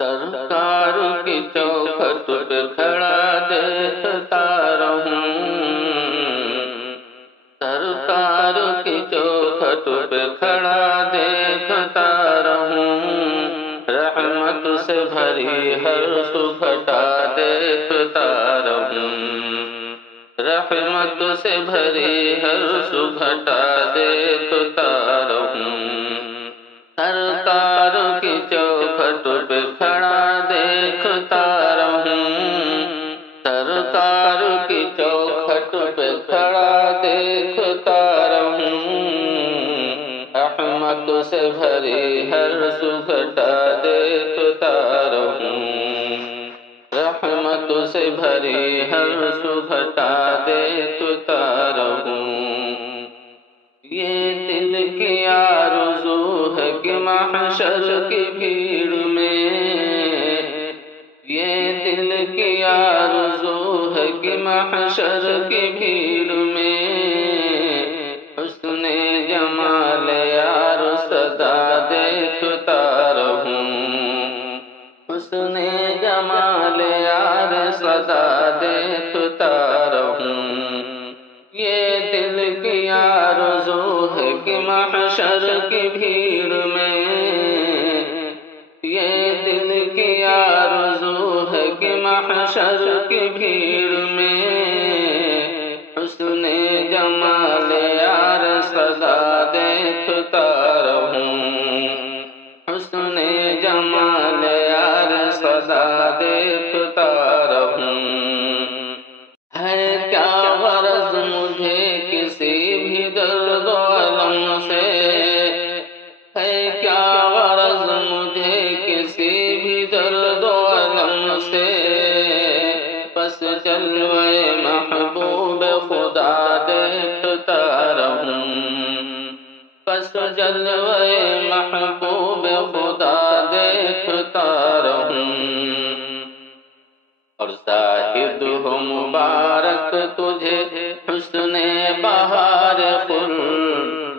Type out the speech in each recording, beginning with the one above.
سرکار کی چوکھٹ پہ کھڑا دیکھتا رہوں، سرکار کی چوکھٹ پہ کھڑا دیکھتا رہوں، رحمت سے بھری ہر سکھٹا دیکھتا رہوں، رحمت سے بھری ہر سکھٹا دیکھتا رہوں، سرکار کی چوکھٹ پہ کھڑا دیکھتا رہوں، سرکار کی چوکھٹ پہ کھڑا دیکھتا رہوں، رحمت سے بھری ہر سکھٹا دیکھتا رہوں، رحمت سے بھری ہر سکھٹا دیکھتا رہوں۔ یہ دل کی آرزو ہے کہ محشر کی بھیڑ میں، یہ دل کی آرزو ہے کہ محشر کی بھیڑ میں، حسن جمال یار سدا دیکھتا رہوں، حسن جمال یار سدا دیکھتا رہوں۔ یہ دل کی آرزو ہے کہ محشر کی بھیڑ میں، یہ دل کی آرزو ہے کہ محشر کی بھیڑ میں، حسن جمال یار سدا دیکھتا رہوں، حسن جمال یار سدا دیکھتا رہوں۔ ہے کیا غرض مجھے کسی بھی درد و الم سے، ہے کیا غرض مجھے کسی بھی درد و الم سے، بس جلوے محبوب خدا دیکھتا رہوں، بس جلوے محبوب خدا دیکھتا رہوں۔ اور زاہد ہو مبارک تجھے حسن بہار خلد،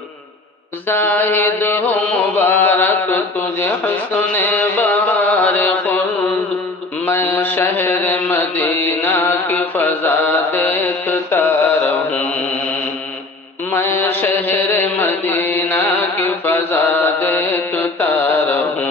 زاہد ہو مبارک تجھے حسن بہار خلد، میں شہر مدینہ کی فضا دیکھتا رہوں، میں شہر مدینہ کی فضا دیکھتا رہوں۔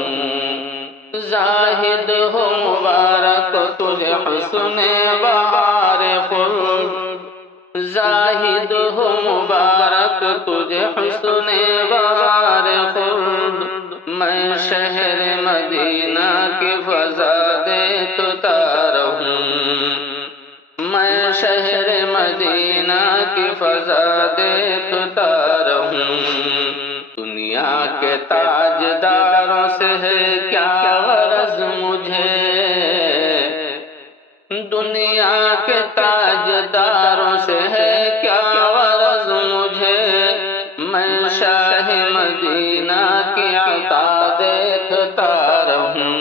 زاہد ہو مبارک تجھے حسن بہار خلد، زاہد ہو مبارک تجھے حسن بہار خلد، میں شہر مدینہ کی فضا دیکھتا رہوں، میں شہر مدینہ کی فضا دیکھتا رہوں۔ دنیا کے تاجداروں سے ہے کیا غرض مجھے، دنیا کے تاجداروں سے ہے کیا غرض مجھے، میں شاہ مدینہ کی عطا دیکھتا رہوں،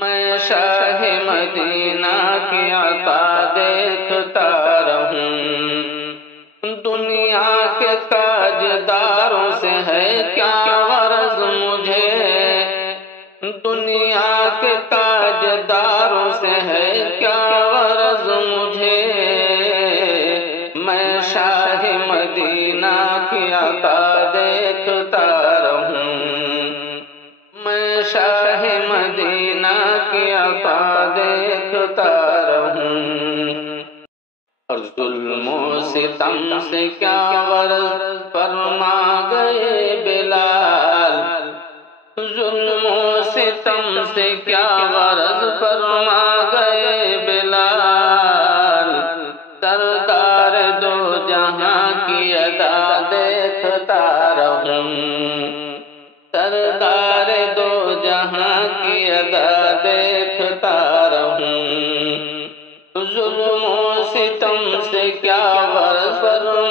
میں شاہ مدینہ کی عطا دیکھتا رہوں۔ دنیا کے تاجداروں سے ہے کیا غرض مجھے، دنیا کے تاجداروں سے ہے کیا غرض مجھے، میں شاہ مدینہ کی عطا دیکھتا رہوں، میں شاہ مدینہ کی عطا دیکھتا رہوں۔ اور ظلم و ستم سے کیا غرض فرما گئے بلال، ظلم و ستم سے کیا غرض فرما گئے بلال، سردار دو جہاں کی ادا دیکھتا رہوں، سردار دو جہاں کی ادا دیکھتا رہوں۔ ظلم و ستم سے کیا غرض فرما